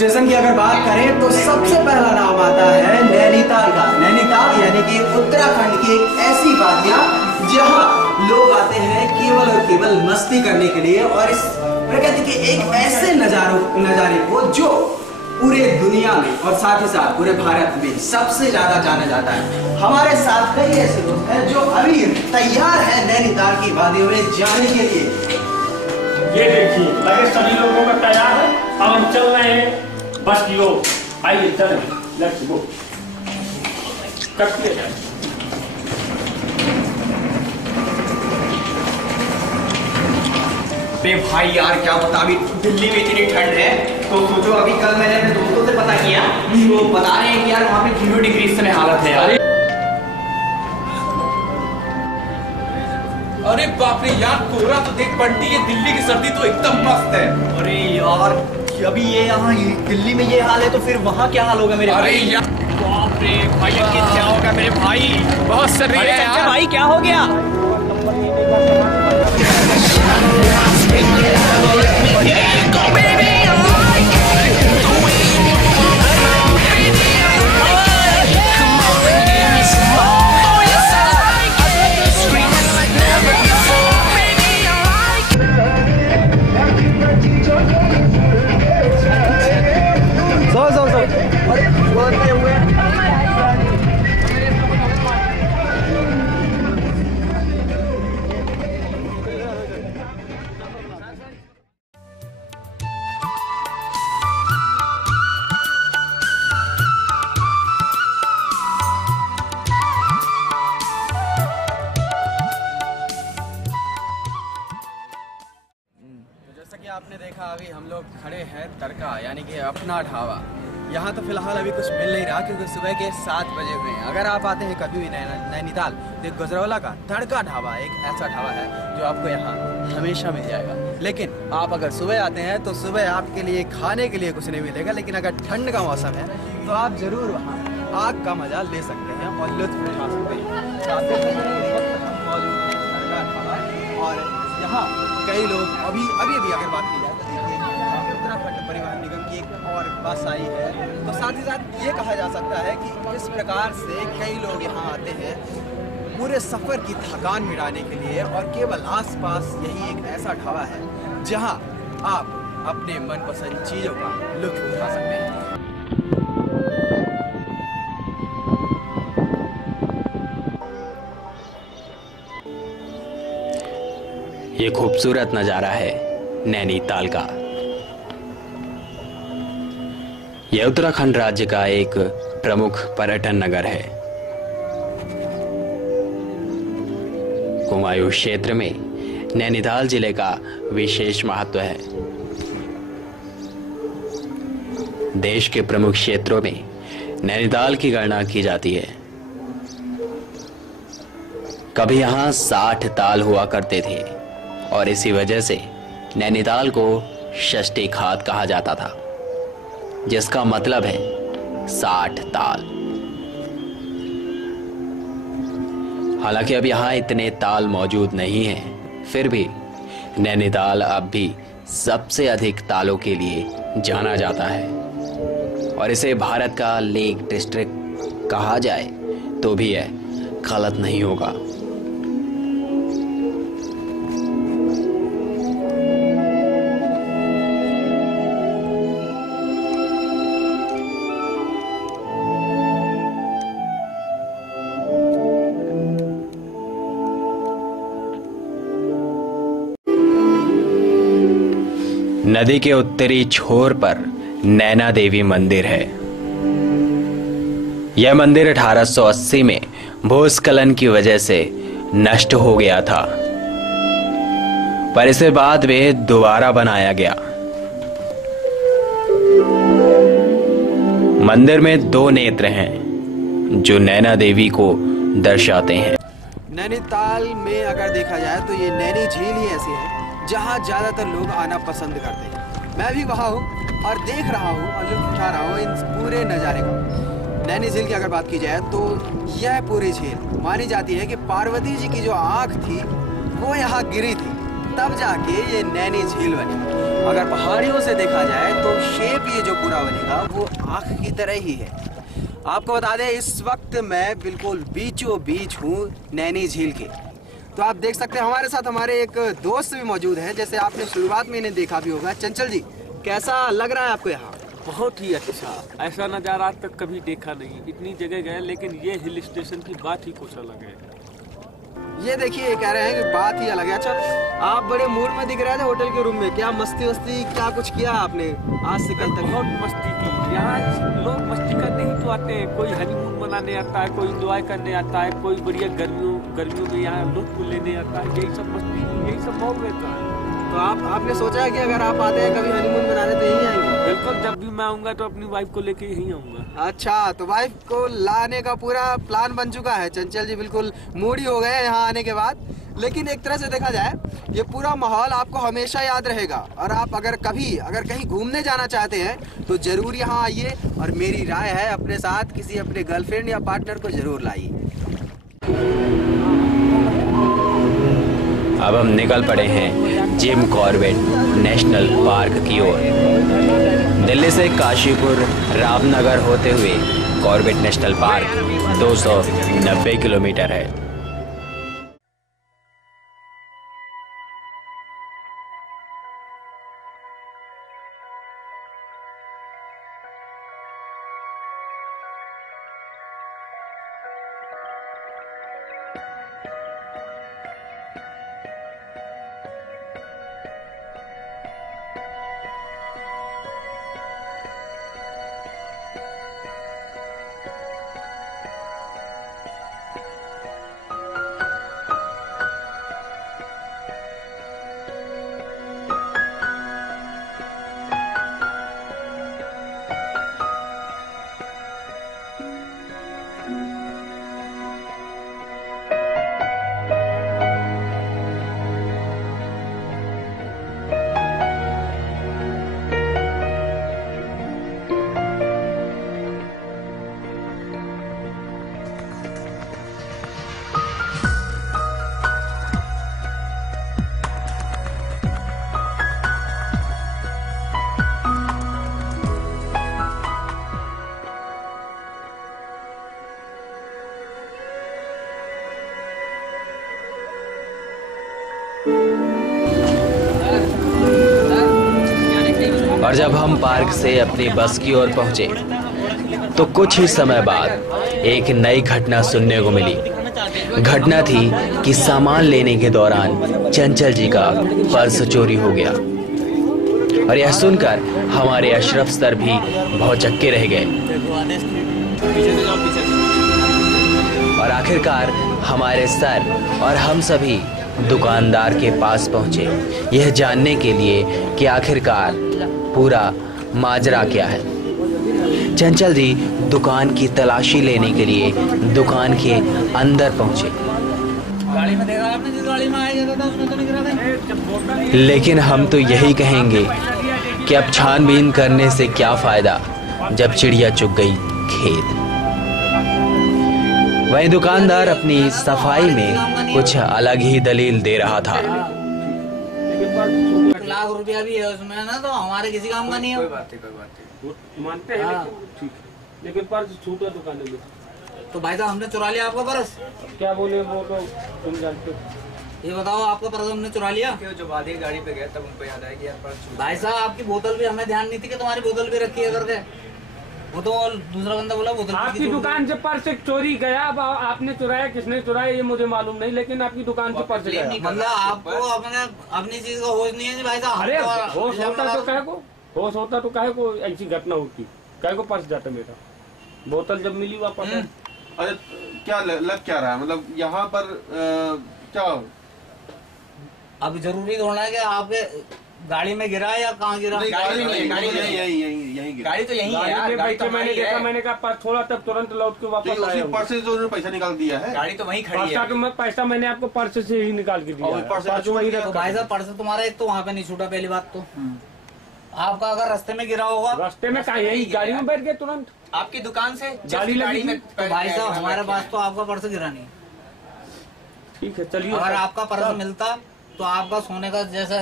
Station की अगर बात करें तो सबसे पहला नाम आता है नैनीताल का। नैनीताल यानी कि उत्तराखंड की एक ऐसी वादियां जहां लोग आते हैं केवल और केवल मस्ती करने के लिए और इस प्रकृति के एक ऐसे नजारे को जो पूरे दुनिया में और साथ ही साथ पूरे भारत में सबसे ज्यादा जाना जाता है। हमारे साथ कई ऐसे दोस्त हैं जो अभी तैयार हैं नैनीताल की वादियों में जाने के लिए। ये देखिए लगे सभी लोगों का तैयार है, अब हम चल रहे हैं बस की ओर। आइए चल लेट्स गो। करते हैं बे भाई यार क्या बता, अभी दिल्ली में इतनी ठंड है तो सोचो अभी कल मैंने अपने दोस्तों से पता किया तो बता रहे हैं कि यार वहाँ पे 0 डिग्री इस समय हालत है यार। अरे बाप रे यार, कोहरा तो देख बंटी, ये दिल्ली की सर्दी तो एकदम मस्त है। अरे यार अभी ये यहाँ दिल्ली में ये हाल है तो फिर वहाँ क्या हाल होगा मेरे अरे भाई? यार बाप रे भाई, क्या होगा मेरे भाई, बहुत सर्दी है यार। भाई क्या हो गया? जैसा कि आपने देखा अभी हम लोग खड़े हैं तड़का यानी कि अपना ढाबा। यहाँ तो फिलहाल अभी कुछ मिल नहीं रहा क्योंकि सुबह के 7 बजे हुए हैं। अगर आप आते हैं कभी भी नैनीताल तो गुजरावाला का तड़का ढाबा एक ऐसा ढाबा है जो आपको यहाँ हमेशा मिल जाएगा। लेकिन आप अगर सुबह आते हैं तो सुबह आपके लिए खाने के लिए कुछ नहीं मिलेगा, लेकिन अगर ठंड का मौसम है तो आप ज़रूर वहाँ आग का मज़ा ले सकते हैं और लुत्फ़ उठा सकते हैं। और यहाँ कई लोग अभी अगर बात की जाए तो देखिए उत्तराखंड परिवहन निगम की एक और बस आई है, तो साथ ही साथ ये कहा जा सकता है कि इस प्रकार से कई लोग यहाँ आते हैं पूरे सफ़र की थकान मिटाने के लिए और केवल आसपास यही एक ऐसा ढाबा है जहाँ आप अपने मनपसंद चीज़ों का लुत्फ़ उठा सकते हैं। ये खूबसूरत नज़ारा है नैनीताल का। यह उत्तराखंड राज्य का एक प्रमुख पर्यटन नगर है। कुमायूं क्षेत्र में नैनीताल जिले का विशेष महत्व है। देश के प्रमुख क्षेत्रों में नैनीताल की गणना की जाती है। कभी यहाँ 60 ताल हुआ करते थे और इसी वजह से नैनीताल को षष्ठी खात कहा जाता था, जिसका मतलब है 60 ताल। हालांकि अब यहाँ इतने ताल मौजूद नहीं हैं, फिर भी नैनीताल अब भी सबसे अधिक तालों के लिए जाना जाता है और इसे भारत का लेक डिस्ट्रिक्ट कहा जाए तो भी यह गलत नहीं होगा। नदी के उत्तरी छोर पर नैना देवी मंदिर है। यह मंदिर 1880 में भूस्खलन की वजह से नष्ट हो गया था, पर इसे बाद में दोबारा बनाया गया। मंदिर में 2 नेत्र हैं जो नैना देवी को दर्शाते हैं। नैनीताल में अगर देखा जाए तो ये नैनी झील ही ऐसी है जहाँ ज़्यादातर लोग आना पसंद करते हैं। मैं भी वहाँ हूँ और देख रहा हूँ और लुत्फ़ उठा रहा हूँ इन पूरे नज़ारे का। नैनी झील की अगर बात की जाए तो यह पूरी झील मानी जाती है कि पार्वती जी की जो आँख थी वो यहाँ गिरी थी, तब जाके ये नैनी झील बनी। अगर पहाड़ियों से देखा जाए तो शेप ये जो पूरा बनेगा वो आँख की तरह ही है। आपको बता दें इस वक्त मैं बिल्कुल बीचों बीच हूँ नैनी झील के। तो आप देख सकते हैं हमारे साथ हमारे एक दोस्त भी मौजूद है, जैसे आपने शुरुआत में इन्हें देखा भी होगा। चंचल जी, कैसा लग रहा है आपको यहाँ? बहुत ही अच्छा, ऐसा नज़ारा आज तक कभी देखा नहीं। इतनी जगह गए लेकिन ये हिल स्टेशन की बात ही कुछ अलग है। ये देखिए, ये कह रहे हैं कि बात ही अलग है। अच्छा, आप बड़े मूड में दिख रहे थे होटल के रूम में, क्या मस्ती वस्ती क्या कुछ किया आपने आज से कल तक? बहुत मस्ती की। यहाँ लोग मस्ती करने ही तो आते हैं। कोई हनीमून मनाने आता है, कोई एंजॉय करने आता है, कोई बढ़िया गर्मियों में यहाँ लुत्फ लेने आता है। यही सब मस्ती, यही सब मौज रहता है। तो आपने सोचा है कि अगर आप आते हैं कभी हनीमून मनाने तो यहीं आएंगे? बिल्कुल, जब भी मैं आऊँगा तो अपनी वाइफ को लेके यहीं आऊँगा। अच्छा, तो वाइफ को लाने का पूरा प्लान बन चुका है। चंचल जी बिल्कुल मूडी हो गए यहाँ आने के बाद। लेकिन एक तरह से देखा जाए ये पूरा माहौल आपको हमेशा याद रहेगा। और आप अगर कहीं घूमने जाना चाहते हैं तो जरूर यहाँ आइए। और मेरी राय है अपने साथ किसी अपने गर्लफ्रेंड या पार्टनर को जरूर लाइए। अब हम निकल पड़े हैं जिम कॉर्बेट नेशनल पार्क की ओर। दिल्ली से काशीपुर रामनगर होते हुए कॉर्बेट नेशनल पार्क 290 किलोमीटर है। और जब हम पार्क से अपनी बस की ओर पहुंचे तो कुछ ही समय बाद एक नई घटना सुनने को मिली। घटना थी कि सामान लेने के दौरान चंचल जी का पर्स चोरी हो गया। और यह सुनकर हमारे अशरफ सर भी भौचक्के रह गए। और आखिरकार हमारे सर और हम सभी दुकानदार के पास पहुंचे यह जानने के लिए कि आखिरकार पूरा माजरा क्या है। चंचल जी दुकान की तलाशी लेने के लिए दुकान के अंदर पहुंचे। गाड़ी में देखा आपने, जिस गाड़ी में आया था उसमें तो नहीं गिरा था। लेकिन हम तो यही कहेंगे कि अब छानबीन करने से क्या फायदा जब चिड़िया चुग गई खेत। वही दुकानदार अपनी सफाई में कुछ अलग ही दलील दे रहा था। लाख रुपया भी है उसमें ना, तो हमारे किसी काम का नहीं है। कोई बात नहीं। मानते हैं ठीक, लेकिन पर्स छूटा दुकान में। तो भाई साहब हमने चुरा लिया आपका पर्स। क्या बोले वो तो तुम जानते हो। ये बताओ, आपका पर्स हमने चुरा लिया? जो वादी गाड़ी पे गए तब उनको याद आया कि यार पर्स छूट। भाई साहब आपकी बोतल भी, हमें ध्यान नहीं थी कि तुम्हारी बोतल भी रखी है करके। वो तो दूसरा बंदा बोला बोतल आपकी दुकान से पर्स एक चोरी गया। अब आपने चुराया, किसने चुराया ये मुझे मालूम नहीं, लेकिन आपकी दुकान से पर्स गया। मतलब आपको अपनी चीज का होश नहीं है जी भाई साहब। अरे होश होता तो कहे को, होश होता तो कहे को ऐसी घटना होती, कहे को पर्स जाता मेरा। बोतल जब मिली वापस। अरे क्या लग क्या रहा है, मतलब यहाँ पर क्या अब जरूरी थोड़ा है कि आपके गाड़ी में गिरा है या कहाँ गिरा? गाड़ी में यही गिरा। गाड़ी तो यही है यार। गाड़ी तो मैंने देखा, मैंने कहा पर्स छोड़ा, तब तुरंत लौट के वापस आया। पर्स से तो पैसा निकाल दिया है। गाड़ी तो वहीं खड़ी है। पैसा मैंने आपको पर्स से ही निकाल के दिया। पर्स वही तो भाई साहब पर्स तुम्हारा एक तो वहाँ पे नहीं छूटा, पहली बात तो। आपका अगर रास्ते में गिरा होगा, रास्ते में कहा, यही गाड़ी में बैठ गए तुरंत आपकी दुकान से गाड़ी में। तो भाई साहब हमारे पास तो आपका पर्स गिरा नहीं। ठीक है चलिए। अगर आपका पर्स मिलता तो आपका सोने का जैसा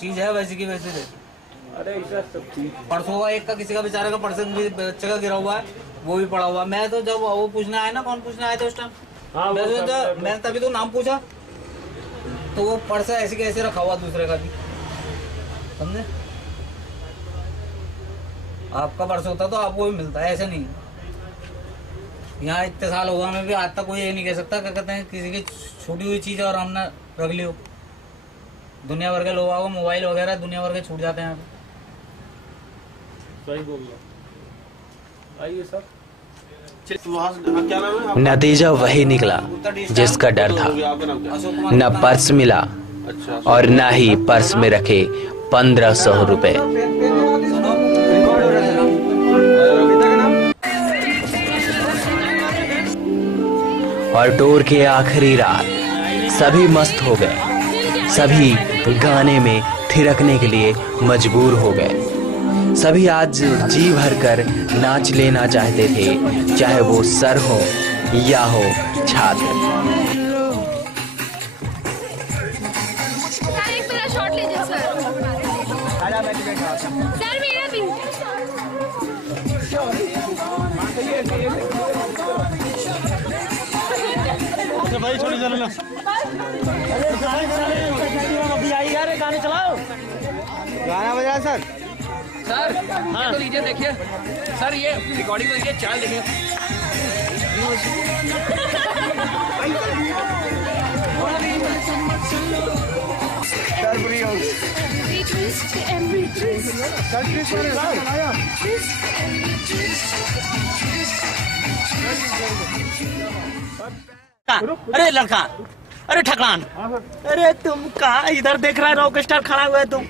चीज है वैसी की वैसी दे। अरे ऐसा सब ठीक। परसों का एक का किसी का बेचारे का पर्स भी बच्चे का गिरा हुआ है, वो भी पड़ा हुआ है। मैं तो जब वो पूछने आया ना, कौन पूछने आए थे उस टाइम, हाँ, मैं तभी तो नाम पूछा, तो वो पर्स ऐसे कैसे रखा हुआ दूसरे का भी, समझे। आपका पर्स होता तो आपको भी मिलता है, ऐसे नहीं। यहाँ इतने साल हुआ में भी आज तक कोई ये नहीं कह सकता, क्या कहते हैं, किसी की छूटी हुई चीज और हमने रख ली हो। दुनिया भर के लोगों को मोबाइल वगैरह दुनिया भर के छूट जाते हैं यहाँ पे। सही बोल रहा। आइए सर। क्या नाम है? नतीजा वही निकला जिसका डर था। न पर्स मिला अच्छा, और न ही पर्स में रखे 1500 रुपए। और टूर की आखिरी रात सभी मस्त हो गए, सभी गाने में थिरकने के लिए मजबूर हो गए। सभी आज जी भरकर नाच लेना चाहते थे, चाहे वो सर हो या हो छात्र। एक मेरा शॉट लीजिए सर। सर मेरा भी। भाई छोड़ी चलो ना। अभी आई यार, गाने चलाओ। गाना बजा सर। सर हाँ तो लीजिए, देखिए सर, ये रिकॉर्डिंग लीजिए, चाल देखिए। सर बुरी हो अरे लड़का, अरे ठकरान, अरे तुम कहाँ इधर देख रहा है? रॉक स्टार खड़ा हुआ है तुम।